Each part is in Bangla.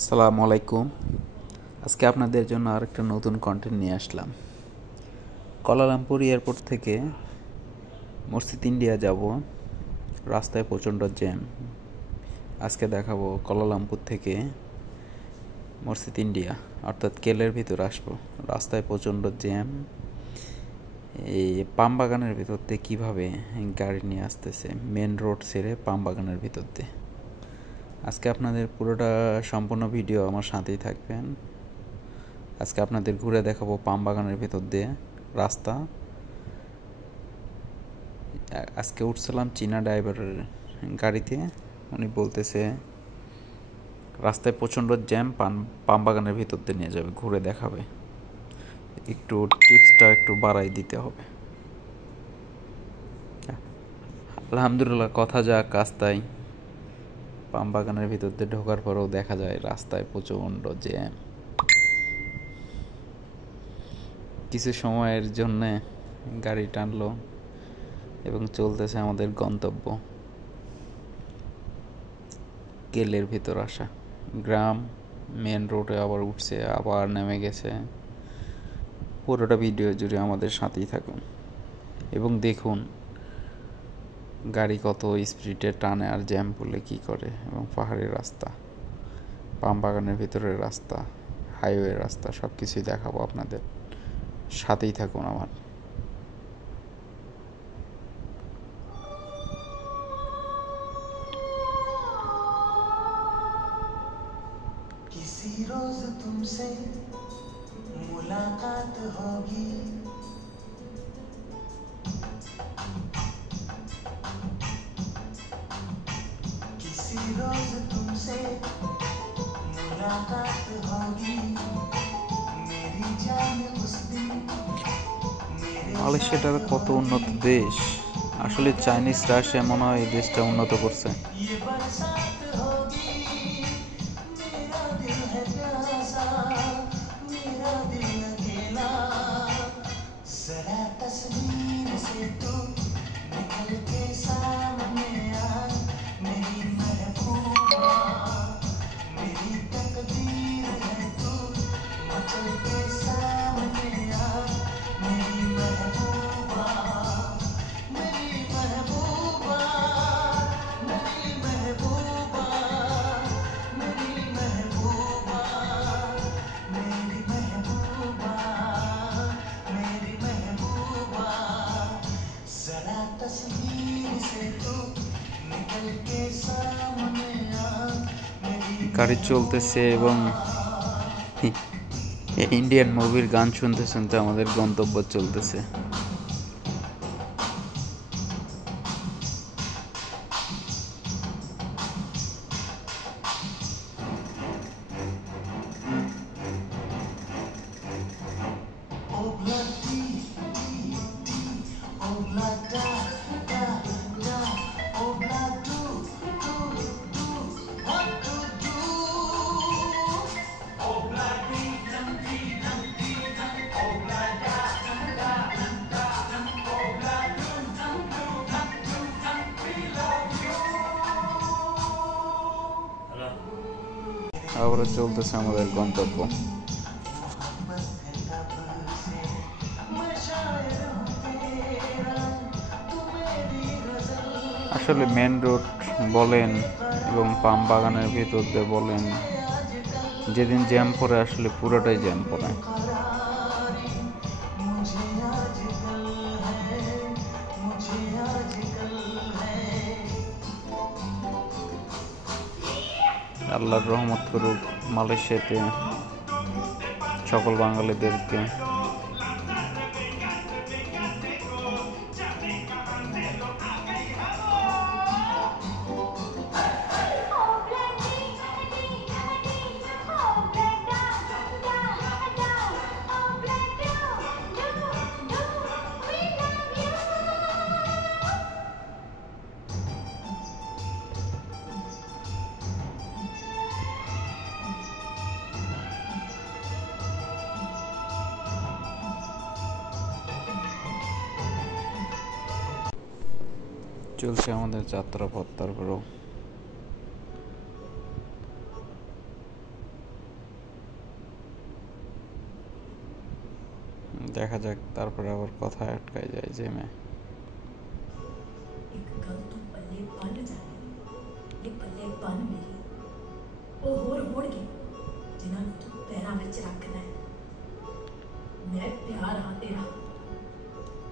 আসসালামু আলাইকুম। আজকে আপনাদের জন্য আরেকটা নতুন কন্টেন্ট নিয়ে আসলাম। কুয়ালালামপুর এয়ারপোর্ট থেকে মসজিদ ইন্ডিয়া যাব, রাস্তায় প্রচণ্ড জ্যাম। আজকে দেখাবো কুয়ালালামপুর থেকে মসজিদ ইন্ডিয়া অর্থাৎ কেলের ভিতর আসবো, রাস্তায় প্রচণ্ড জ্যাম। এই পাম বাগানের ভিতর দিয়ে কীভাবে গাড়ি নিয়ে আসতেছে, মেন রোড ছেড়ে পাম বাগানের ভিতর দিয়ে। আজকে আপনাদের পুরোটা সম্পূর্ণ ভিডিও আমার সাথেই থাকবেন। আজকে আপনাদের ঘুরে দেখাবো পাম বাগানের ভেতর দিয়ে রাস্তা। আজকে উঠছিলাম চীনা ড্রাইভারের গাড়িতে, উনি বলতেছে রাস্তায় প্রচণ্ড জ্যাম, পাম বাগানের ভিতর দিয়ে নিয়ে যাবে, ঘুরে দেখাবে। একটু টিপসটা একটু বাড়াই দিতে হবে। আলহামদুলিল্লাহ, কথা যা কাজ তাই। পাম বাগানের ভিতর দিয়ে ঢোকার পরেও দেখা যায় রাস্তায় প্রচণ্ড জ্যাম। কিছু সময়ের জন্যে গাড়ি টানলো এবং চলতেছে আমাদের গন্তব্য কেলের ভিতর আসা গ্রাম। মেন রোডে আবার উঠছে, আবার নেমে গেছে। পুরোটা ভিডিও জুড়ে আমাদের সাথেই থাকুন এবং দেখুন গাড়ি কত স্পিডে টানে আর জ্যাম পড়লে কী করে। এবং পাহাড়ের রাস্তা, পাম বাগানের ভিতরের রাস্তা, হাইওয়ে রাস্তা, সব কিছুই দেখাবো আপনাদের। সাথেই থাকুন আমার। किसी रोज तुमसे मुलाकात होगी, किसी रोज तुमसे मुलाकात होगी, मेरी जान उस दिन। মালয়েশিয়াটা কত উন্নত দেশ। আসলে চাইনিজরা আসে মনে হয় এই দেশটা উন্নত করছে। গাড়ি চলতেছে এবং ইন্ডিয়ান মুভির গান শুনতে শুনতে আমাদের গন্তব্য চলতেছে। আবার চলতেছে আমাদের গন্তব্য। আসলে মেন রোড বলেন এবং পাম বাগানের ভিতর দিয়ে বলেন, যেদিন জ্যাম পড়ে আসলে পুরোটাই জ্যাম পড়ে। আল্লাহর রহমত করুক মালয়েশিয়াতে সকল বাঙালিদেরকে। চলছে আমাদের যাত্রাপথ। তারপরেও দেখা যাক, তারপরে আবার কথা আটকায় যায় জ্যামে। एक गल तू पल्ले बन जानी ये पल्ले बन मेरी ਉਹ ਹੋਰ ਹੋਣਗੇ ਜਿਨ੍ਹਾਂ ਨੂੰ ਤੂੰ ਪੈਰਾਂ ਵਿੱਚ ਰੱਖਣਾ ਹੈ। ਮੈਂ ਪਿਆਰ ਹਾਂ ਤੇਰਾ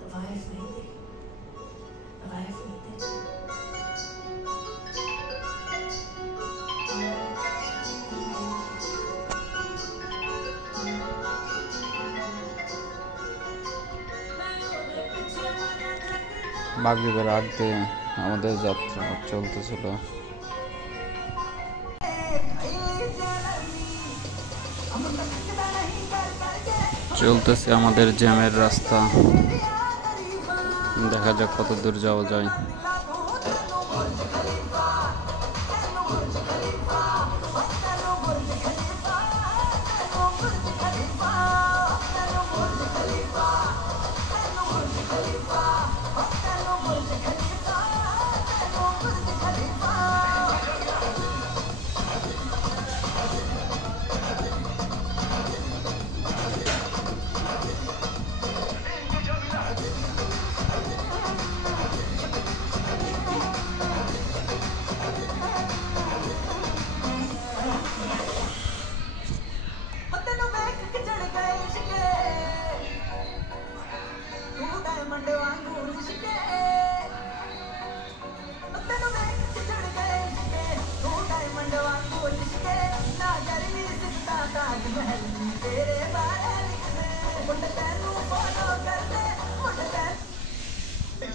ਤਵਾਇਫ ਨਹੀਂ ਤੇਰੀ ਤਵਾਇਫ ਨਹੀਂ ਤੇਰੀ। মাগরিবের আগ দিয়ে আমাদের যাত্রা চলতেছিল। চলতেছে আমাদের জ্যামের রাস্তা, দেখা যাক কত দূর যাওয়া যায়।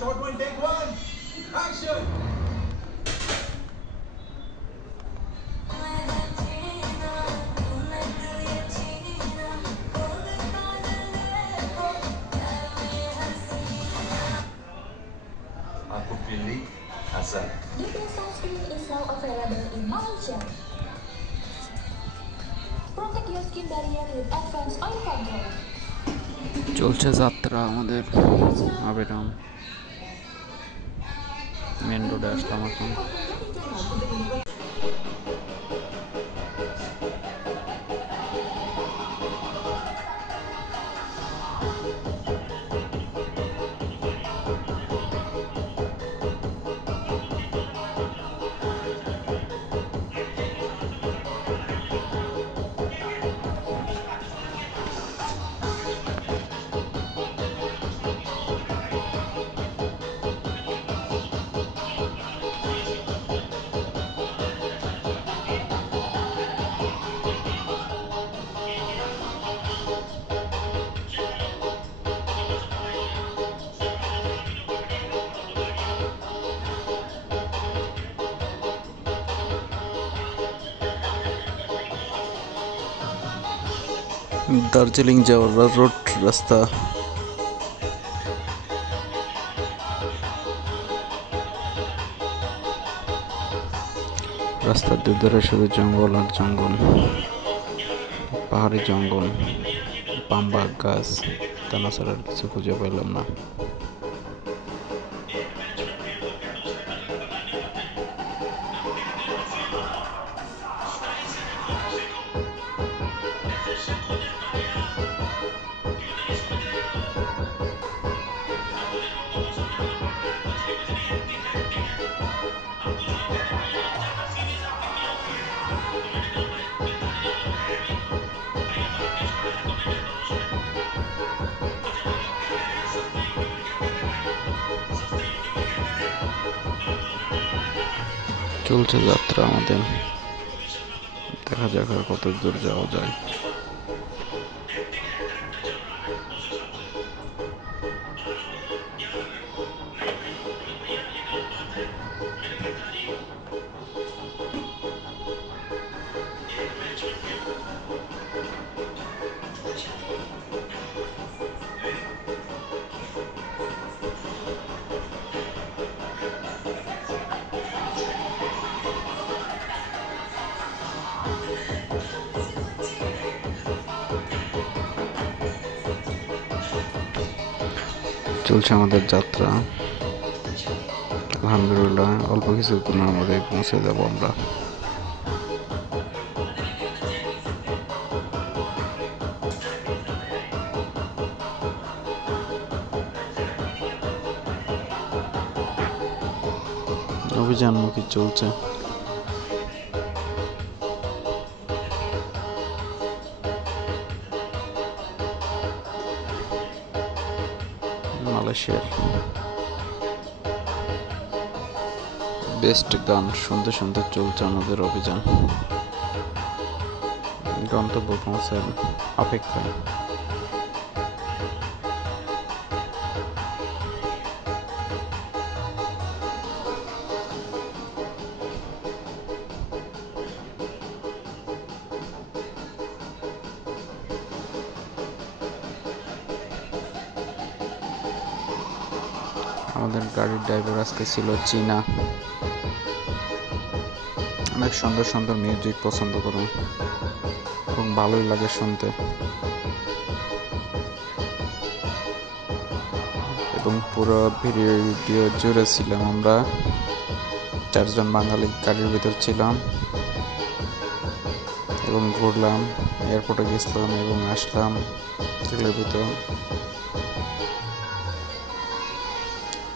Short one, take one. Action. Aku pilih Hasan. Little sunscreen is now available in Malaysia. Protect your skin barrier with advanced oil control. চলছে যাত্রা আমাদের আবেদন মেন রোডে আসলাম এখন। দার্জিলিং যাওয়ার রোড রাস্তা, রাস্তার দুধারে শুধু জঙ্গল আর জঙ্গল, পাহাড়ি জঙ্গল, পাম্বা গাছ, তা ছাড়া আর কিছু খুঁজে পেলাম না। চলছে যাত্রা আমাদের, দেখা যাক আর কত দূর যাওয়া যায়। চলছে আমাদের যাত্রা, আলহামদুলিল্লাহ অল্প কিছুক্ষণের মধ্যে পৌঁছে যাব আমরা। অভিযানমুখী চলছে। মালয়েশিয়ার বেস্ট গান শুনতে শুনতে চলছে আমাদের অভিযান, গন্তব্য পৌঁছার অপেক্ষায়। আমাদের গাড়ির ড্রাইভার আজকে ছিল চীনা, অনেক সুন্দর সুন্দর মিউজিক পছন্দ করে এবং ভালোই লাগে শুনতে, এবং পুরো ভিডিও জুড়ে ছিলাম আমরা 4 জন বাঙালি গাড়ির ভিতর ছিলাম এবং ঘুরলাম, এয়ারপোর্টে গেছিলাম এবং আসলাম রেলের ভিতর।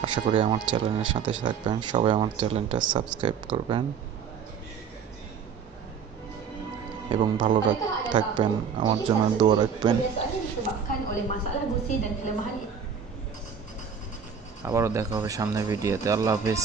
আশা করি আমার চ্যানেলের সাথে থাকবেন, সবাই আমার চ্যানেলটা সাবস্ক্রাইব করবেন এবং ভালো থাকবেন, আমার জন্য দোয়া রাখবেন। আবারও দেখা হবে সামনের ভিডিওতে। আল্লাহ হাফেজ।